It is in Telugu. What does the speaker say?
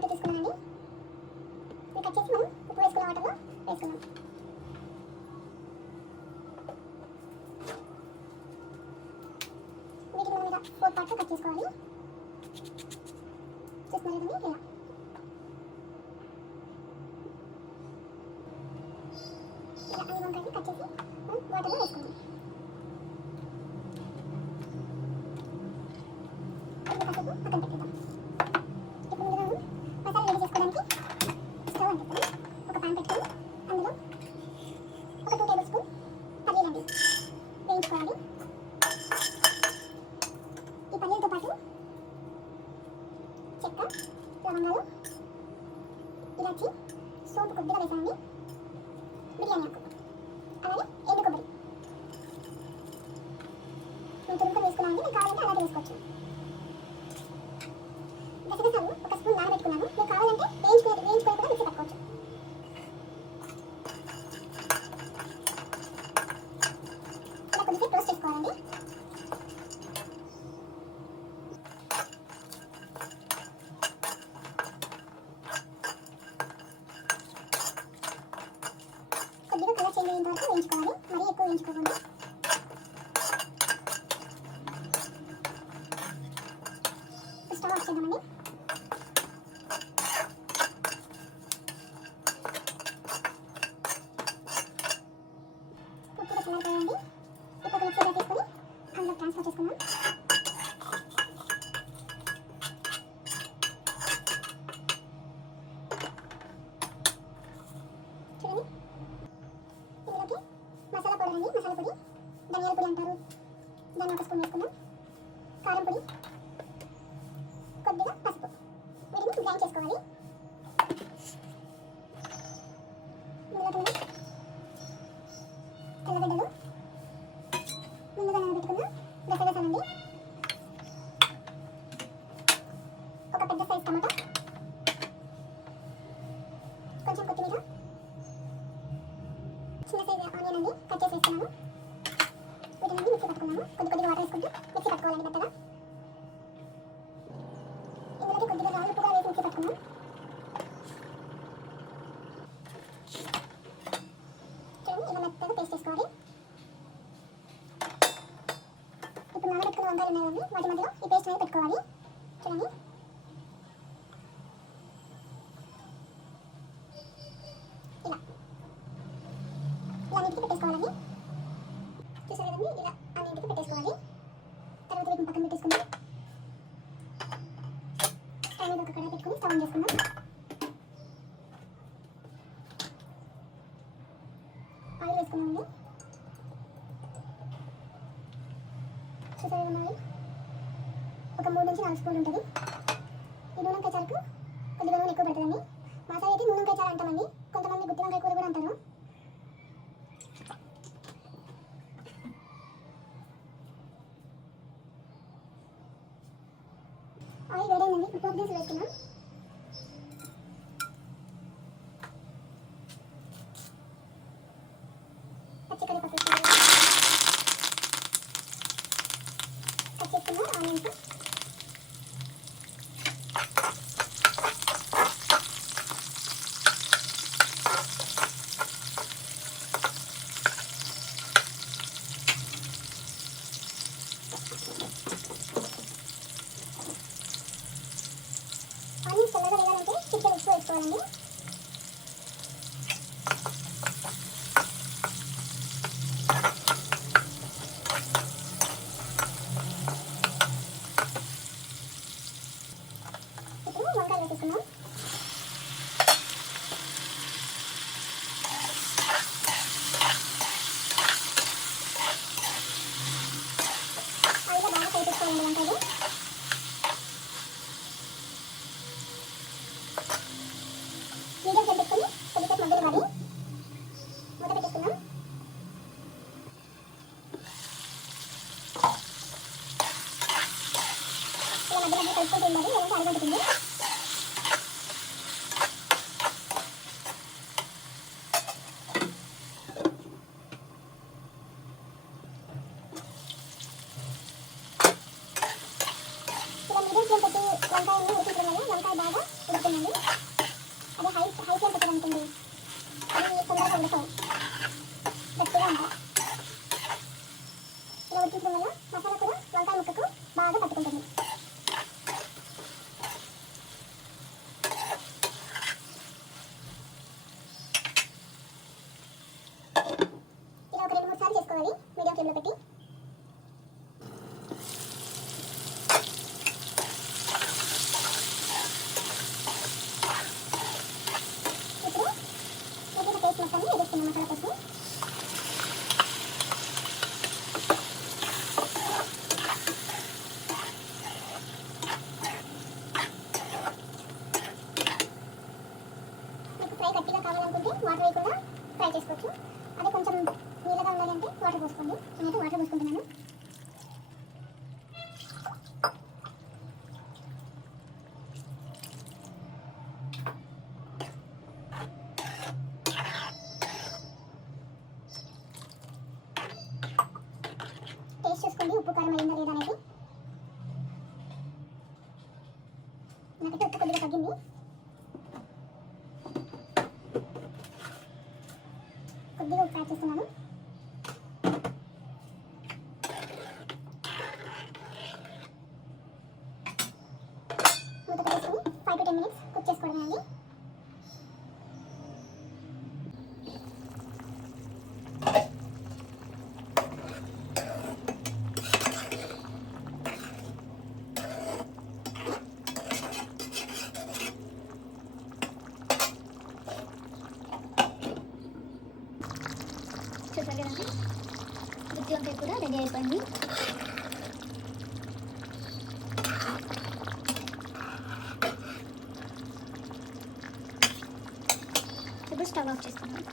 క్వాంటిటీ తీసుకున్నానండి. ఇది కట్ చేసి మనం ఉప్పు వేసుకున్న వాటర్లో వేసుకున్నాం. వీటిని మనం ఇలా 4 పార్ట్స్ కట్ చేసుకోవాలి. చూస్తున్నారు కదండి, ఇలా అన్ని వంకాయలు కట్ చేసి మనం వాటర్లో వేసుకున్నాం. ఇది కాసేపు పక్కన పెట్టేద్దాం. ఇప్పుడు ముందుగా మసాలా రెడీ చేసుకోవడానికి స్టవ్ అంటిస్తాం. ఒక పాన్ పెట్టుకొని అందులో ఒక 2 టేబుల్ స్పూన్ పల్లీలండి వేయించుకోవాలి. ఈ పల్లీలతో పాటు చెక్క, లవంగాలు, ఇలాచి, సోంపు కొద్దిగా వేసానండి, బిర్యానీ ఆకు, అలాగే ఎండు కొబ్బరి మేము తురుముకొని వేసుకున్నామండి. మీకు కావాలంటే అలాగే వేసుకోవచ్చు. గసగసాలు ఒక స్పూన్ నానబెట్టుకున్నాను. మీకు కావాలంటే వేయించుకొని కూడా మిక్సీ పట్టుకోవచ్చు. ఇలా కొద్దిసేపు రోస్ట్ చేసుకోవాలండి. కొద్దిగా కలర్ చేంజ్ అయ్యేంత వరకు వేయించుకోవాలి, మరీ ఎక్కువ వేయించుకోవాలి. స్టవ్ ఆఫ్ చేద్దామండి. పూర్తిగా చల్లారిపోయాయండి. ఇప్పుడు మిక్సీలో తీసుకొని అందులో ట్రాన్స్ఫర్ చేసుకున్నాం. చూడండి, ఇందులోకి మసాలా పౌడర్ అండి, మసాలా పొడి, ధనియాల పొడి అంటారు, దాన్ని ఒక స్పూన్ వేసుకున్నాం. కారం పొడి, కొద్దిగా పసుపు, వీటిని గ్రైండ్ చేసుకోవాలి. ఇందులోకి మనం తెల్లగడ్డలు, ముందుగా నానబెట్టుకున్న గసగసాలండి, ఒక పెద్ద సైజ్ టమాటా, కొంచెం కొత్తిమీర, చిన్న సైజ్ ఆనియన్ అండి కట్ చేసి వేసుకున్నాము. వీటిని మిక్సీ పట్టుకున్నాము. కొద్దిగా వాటర్ వేసుకుంటూ మిక్సీ పట్టుకోవాలండి మెత్తగా. ఇందులోకి కొద్దిగా రాళ్ళు కూడా వేసి మిక్సీ పట్టుకున్నాం. చూడండి, ఇలా మెత్తగా పేస్ట్ చేసుకోవాలి. ఇప్పుడు నానబెట్టుకున్న వంకాయలు ఉన్నాయి కదండి, వాటి మధ్యలో ఈ పేస్ట్ అనేది పెట్టుకోవాలి. చూడండి, ఇలా అన్నింటికి పెట్టేసుకోవాలండి. చూసారు కదండి, ఇలా అన్నింటికి పెట్టేసుకోవాలి. తర్వాత వీటిని పక్కన పెట్టేసుకుందాం. స్టవ్ మీద ఒక కడాయి పెట్టుకొని స్టవ్ ఆన్ చేసుకుందాం. ఆయిల్ వేసుకున్నామండి. చూసారు కదా, ఆయిల్ ఒక 3 నుంచి 4 స్పూన్లు ఉంటుంది. ఈ నూనె వంకాయ చారుకు కొద్దిగా నూనె ఎక్కువ పడుతుందండి. మా సైడ్ అయితే నూనె వంకాయ చారు అంటామండి, కొంతమంది గుత్తి వంకాయ కూర కూడా అంటారు. ఆయిల్ వేడైందండి, ఇప్పుడు పోపు దినుసులు వేసుకున్నాం. పచ్చి కరివేపాకు వేసుకోవాలి. కట్ చేసుకున్న ఆనియన్స్, ఆనియన్స్ తెల్లగా వేయాలంటే చికెన్ ఉప్పు వేసుకోవాలండి. ఇప్పుడు వంకాయలు వేసుకున్నాం. ఆయిల్ బాగా ఫ్రై చేసుకోవాలండి వంకాయలు. మీడియం ఫ్లేమ్ పెట్టుకొని కొద్దిసేపు మగ్గనివ్వాలి. మూత పెట్టేసుకుందాం. ఇలా మధ్య మధ్య కలుపుకుంటూ ఉండాలి, లేదంటే అడుగంటుతుంది. ఇలా మీడియం ఫ్లేమ్ పెట్టి వంకాయలను ఉడికించడం వల్ల వంకాయ బాగా ఉడుకుతుందండి. ఉండవు, గట్టిగా ఉంటాయి. ఇలా ఉడికించడం వల్ల మసాలా కూడా వంకాయ ముక్కకు బాగా పట్టుకుంటుంది. ఇలా ఒక 2-3 సార్లు చేసుకోవాలి మీడియం ఫ్లేమ్లో పెట్టి. ఇప్పుడు మిగిలిన పేస్ట్ మొత్తాన్ని వేసుకున్నాం మసాలా కోసం. మీకు ఫ్రై గట్టిగా కావాలనుకుంటే వాటర్ వేయకుండా ఫ్రై చేసుకోవచ్చు. అదే కొంచెం నీళ్ళగా ఉండాలి అంటే వాటర్ పోసుకోండి. నేనైతే వాటర్ పోసుకుంటున్నాను. టేస్ట్ చూసుకోండి ఉప్పు కారం అయిందా లేదా అనేది. నాకైతే ఉప్పు కొద్దిగా తగ్గింది. కొద్దిగా ఉప్పు యాడ్ చేస్తున్నాను. మూత పెట్టేసుకొని 5 to 10 minutes కుక్ చేసుకోవడమే అండి. చూసారు కదండి, గుత్తి వంకాయ కూడా రెడీ అయిపోయింది. ఇప్పుడు స్టవ్ ఆఫ్ చేస్తున్నాను.